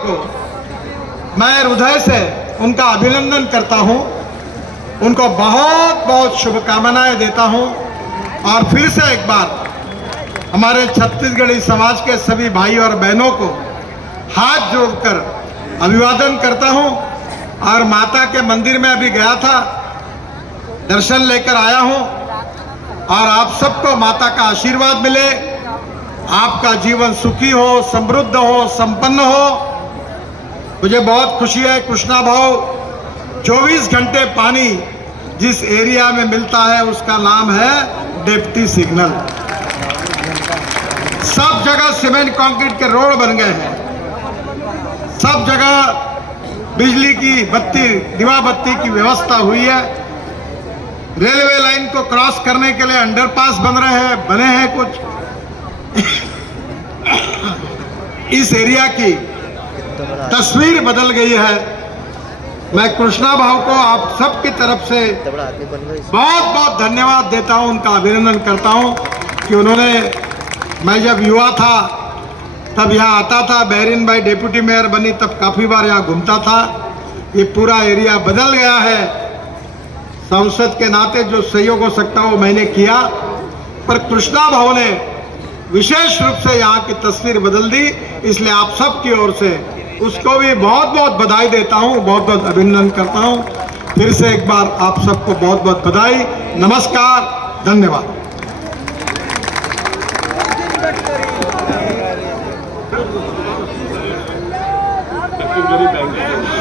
को मैं हृदय से उनका अभिनंदन करता हूं, उनको बहुत बहुत शुभकामनाएं देता हूं। और फिर से एक बार हमारे छत्तीसगढ़ी समाज के सभी भाई और बहनों को हाथ जोड़कर अभिवादन करता हूं। और माता के मंदिर में अभी गया था, दर्शन लेकर आया हूं, और आप सबको माता का आशीर्वाद मिले, आपका जीवन सुखी हो, समृद्ध हो, संपन्न हो। मुझे बहुत खुशी है, कृष्णा भाव 24 घंटे पानी जिस एरिया में मिलता है उसका नाम है डेप्टी सिग्नल। सब जगह सीमेंट कंक्रीट के रोड बन गए हैं, सब जगह बिजली की बत्ती, दिवा बत्ती की व्यवस्था हुई है। रेलवे लाइन को क्रॉस करने के लिए अंडरपास बने हैं कुछ। इस एरिया की तस्वीर बदल गई है। मैं कृष्णा भाव को आप सबकी तरफ से बहुत बहुत धन्यवाद देता हूं, उनका अभिनंदन करता हूं कि उन्होंने, मैं जब युवा था तब यहाँ आता था, बहरीन भाई डिप्टी मेयर बनी तब काफ़ी बार यहाँ घूमता था। ये पूरा एरिया बदल गया है। सांसद के नाते जो सहयोग हो सकता वो मैंने किया, पर कृष्णा भाव ने विशेष रूप से यहाँ की तस्वीर बदल दी। इसलिए आप सब की ओर से उसको भी बहुत बहुत बधाई देता हूँ, बहुत बहुत अभिनंदन करता हूँ। फिर से एक बार आप सबको बहुत बहुत बधाई, नमस्कार, धन्यवाद। छत्तीसगढ़ी बैंक